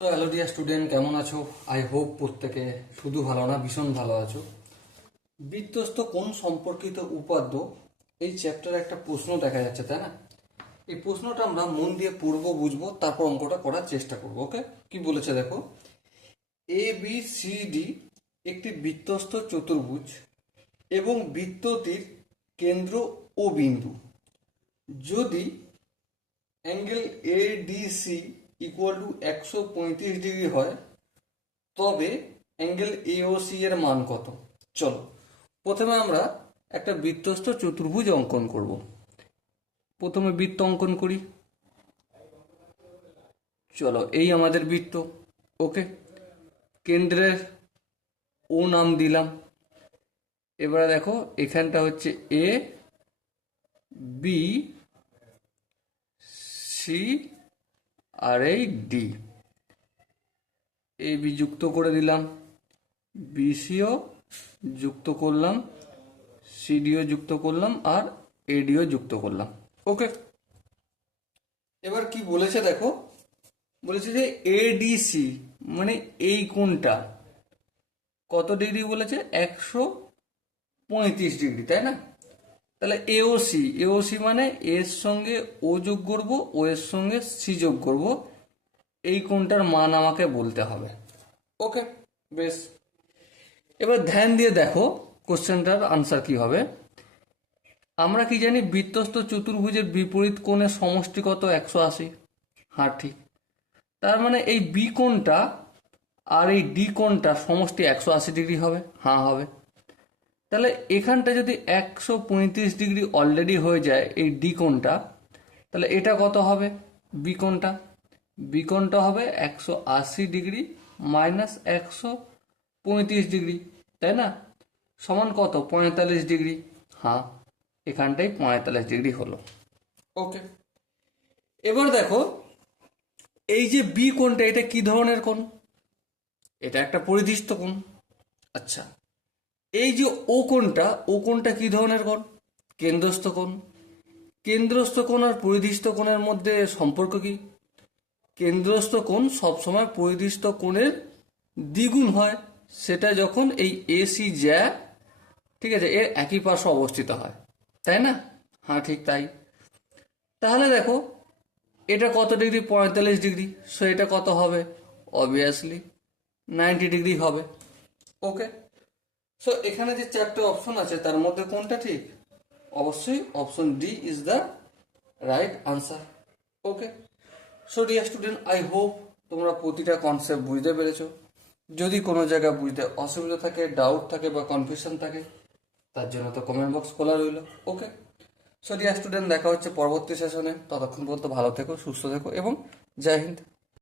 তো hello dear student, কেমন আছো? আই হোপ প্রত্যেকে শুধু ভালো না, ভীষণ ভালো আছো। বৃত্তস্থ কোণ সম্পর্কিত উপাদ্য এই চ্যাপ্টারে একটা প্রশ্ন দেখা যাচ্ছে, তাই না? এই প্রশ্নটা আমরা মন দিয়ে পড়বো, বুঝবো, তারপর অঙ্কটা করার চেষ্টা করবো। ওকে, কি বলেছে দেখো। এ বি সি ডি একটি বৃত্তস্থ চতুর্ভুজ এবং বৃত্তটির কেন্দ্র ও বিন্দু। যদি angle A D C equal to 135 degree হয়, তবে অ্যাঙ্গেল এ ও সি এর মান কত? চলো, প্রথমে আমরা একটা বৃত্তস্থ চতুর্ভুজ অঙ্কন করব। প্রথমে বৃত্ত অঙ্কন করি। চলো, এই আমাদের বৃত্ত। ওকে, কেন্দ্রের ও নাম দিলাম। এবারে দেখো, এখানটা হচ্ছে এ, বি, সি আর এই ডি। এ বি যুক্ত করে দিলাম, বিসিও যুক্ত করলাম, সিডিও যুক্ত করলাম, আর এডিও যুক্ত করলাম। ওকে, এবার কি বলেছে দেখো। বলেছে যে এডিসি মানে এই কোণটা কত ডিগ্রি বলেছে? 135 ডিগ্রি, তাই না? তাহলে এওসি, এওসি মানে এর সঙ্গে ও যোগ করব, ও এর সঙ্গে সি যোগ করব, এই কোণটার মান আমাকে বলতে হবে। ওকে, বেশ। এবার ধ্যান দিয়ে দেখো কোশ্চেনটার আনসার কি হবে। আমরা কি জানি বৃত্তস্থ চতুর্ভুজের বিপরীত কোণের সমষ্টি কত? 180। হ্যাঁ, ঠিক। তার মানে এই বি কোণটা আর এই ডি কোণটা সমষ্টি 180 ডিগ্রি হবে। হ্যাঁ, হবে। তাহলে এখানটা যদি 135 ডিগ্রি অলরেডি হয়ে যায় এই ডি কোণটা, তাহলে এটা কত হবে? বি কোণটা, বি কোণটা হবে 180 ডিগ্রি মাইনাস 135 ডিগ্রি, তাই না? সমান কত? 45 ডিগ্রি। হ্যাঁ, এখানটাই 45 ডিগ্রি হলো। ওকে, এবার দেখো এই যে বি কোণটা, এটা কি ধরনের কোণ? এটা একটা পরিধিস্থ কোণ। আচ্ছা, এই যে ও কোণটা, ও কোণটা কি ধরনের কোণ? কেন্দ্রস্থ কোণ। কেন্দ্রস্থ কোণ আর পরিধিস্থ কোণের মধ্যে সম্পর্ক কি? কেন্দ্রস্থ কোণ সবসময় পরিধিস্থ কোণের দ্বিগুণ হয়, সেটা যখন এই এসি জ্যা, ঠিক আছে, এর একই পার্শ্বে অবস্থিত হয়, তাই না? হ্যাঁ, ঠিক তাই। তাহলে দেখো এটা কত ডিগ্রি? 45 ডিগ্রি। সো এটা কত হবে? অবভিয়াসলি 90 ডিগ্রি হবে। ওকে, সো এখানে যে চারটে অপশন আছে তার মধ্যে কোনটা ঠিক? অবশ্যই option D is the right answer. Okay, so dear student, I hope তোমরা প্রতিটা কনসেপ্ট বুঝতে পেরেছো। যদি কোনো জায়গায় বুঝতে অসুবিধা থাকে, ডাউট থাকে বা কনফিউশন থাকে, তার জন্য তো কমেন্ট বক্স খোলা রইল। ওকে, সো ডিয়ার স্টুডেন্ট, দেখা হচ্ছে পরবর্তী সেশনে। ততক্ষণ পর্যন্ত ভালো থেকো, সুস্থ থেকো এবং জয় হিন্দ।